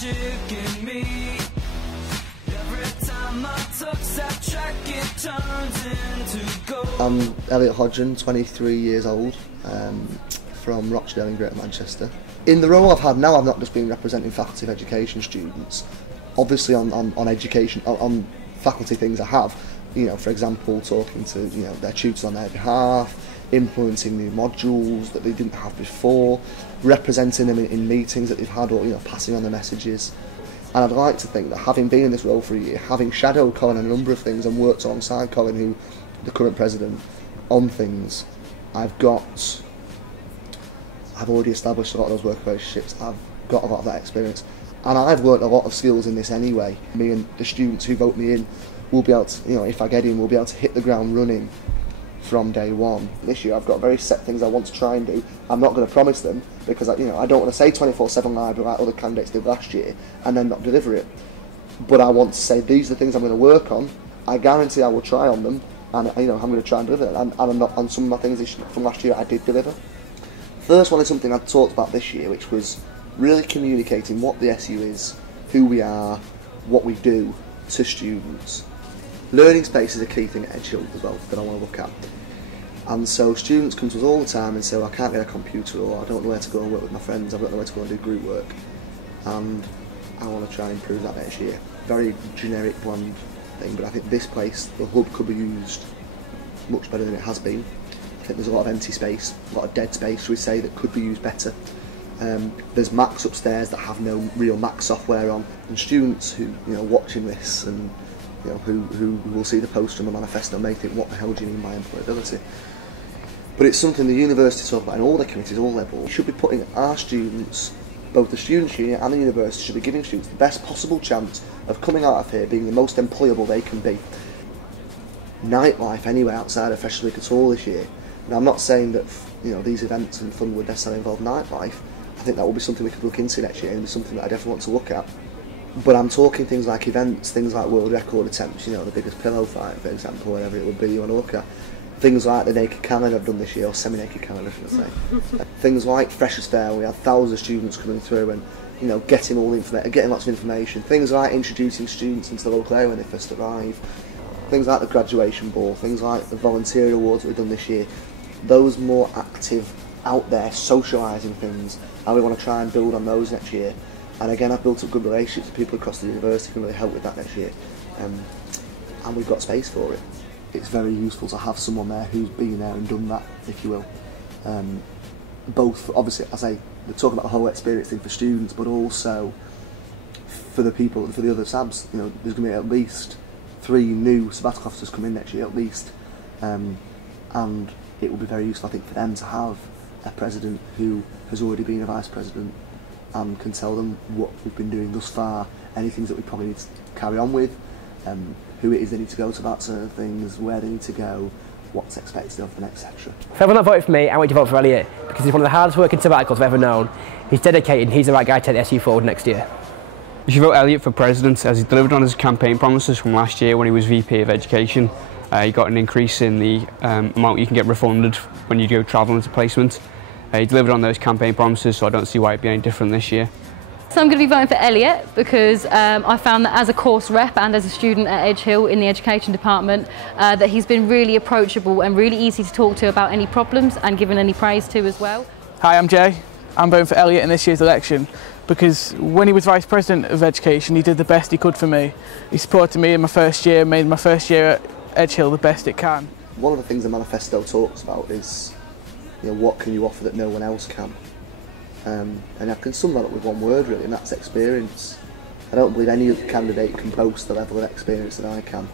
magic in me. Every time I touch that track, it turns into gold. I'm Elliott Hodgeon, 23 years old, from Rochdale in Greater Manchester. In the role I've had now, I've not just been representing Faculty of Education students. Obviously on education, on faculty things I have, you know, for example, talking to, you know, their tutors on their behalf, implementing new modules that they didn't have before, representing them in meetings that they've had, or, you know, passing on the messages. And I'd like to think that having been in this role for a year, having shadowed Colin on a number of things and worked alongside Colin, who, the current president, on things, I've already established a lot of those work relationships. I've got a lot of that experience, and I've learnt a lot of skills in this anyway. Me and the students who vote me in will be able to, you know, if I get in, we'll be able to hit the ground running from day one. This year I've got very set things I want to try and do. I'm not going to promise them, because I don't want to say 24/7 library like other candidates did last year and then not deliver it. But I want to say these are the things I'm going to work on. I guarantee I will try on them, and I'm going to try and deliver. And I'm not on some of my things from last year I did deliver. First one is something I've talked about this year, which was really communicating what the SU is, who we are, what we do to students. Learning space is a key thing at Edgehill as well that I want to look at. And so students come to us all the time and say, well, I can't get a computer, or I don't know where to go and work with my friends, I don't know where to go and do group work. And I want to try and improve that next year. Very generic, bland thing, but I think this place, the hub, could be used much better than it has been. I think there's a lot of empty space, a lot of dead space, should we say, that could be used better. There's Macs upstairs that have no real Mac software on, and students who, you know, watching this and, you know, who will see the poster and the manifesto may think, what the hell do you mean by employability? But it's something the university talk about in all their committees, all levels. We should be putting our students, both the Students' Union and the university, should be giving students the best possible chance of coming out of here being the most employable they can be. Nightlife anyway outside of Fresh Week at all this year. Now, I'm not saying that, you know, these events and fun would necessarily involve nightlife. I think that will be something we could look into next year, and something that I definitely want to look at. But I'm talking things like events, things like world record attempts, you know, the biggest pillow fight, for example, whatever it would be you want to look at. Things like the Naked Canada I've done this year, or Semi-Naked Canada, should I say. Things like Freshers' Fair, we had thousands of students coming through and, you know, getting lots of information. Things like introducing students into the local area when they first arrive. Things like the graduation ball, things like the volunteer awards that we've done this year. Those more active, out there, socialising things, and we want to try and build on those next year. And again, I've built up good relationships with people across the university who can really help with that next year. And we've got space for it. It's very useful to have someone there who's been there and done that, if you will. Both, obviously, as we're talking about the whole experience thing for students, but also for the people, for the other SABs. You know, there's going to be at least 3 new sabbatical officers come in next year, at least. And it will be very useful, I think, for them to have a president who has already been a vice president and can tell them what we've been doing thus far, any things that we probably need to carry on with, who it is they need to go to about certain things, where they need to go, what's expected of them, etc. If everyone not voted for me, I want you to vote for Elliott, because he's one of the hardest working sabbaticals I've ever known. He's dedicated and he's the right guy to take the SU forward next year. You should vote Elliott for president, as he delivered on his campaign promises from last year when he was VP of Education. He got an increase in the amount you can get refunded when you go travelling to placement. He delivered on those campaign promises, so I don't see why it'd be any different this year. So I'm going to be voting for Elliott because I found that as a course rep and as a student at Edgehill in the education department, that he's been really approachable and really easy to talk to about any problems and given any praise to as well. Hi, I'm Jay. I'm voting for Elliott in this year's election because when he was Vice President of Education, he did the best he could for me. He supported me in my first year, made my first year at Edgehill the best it can. One of the things the manifesto talks about is, you know, what can you offer that no one else can? And I can sum that up with one word really, and that's experience. I don't believe any other candidate can boast the level of experience that I can.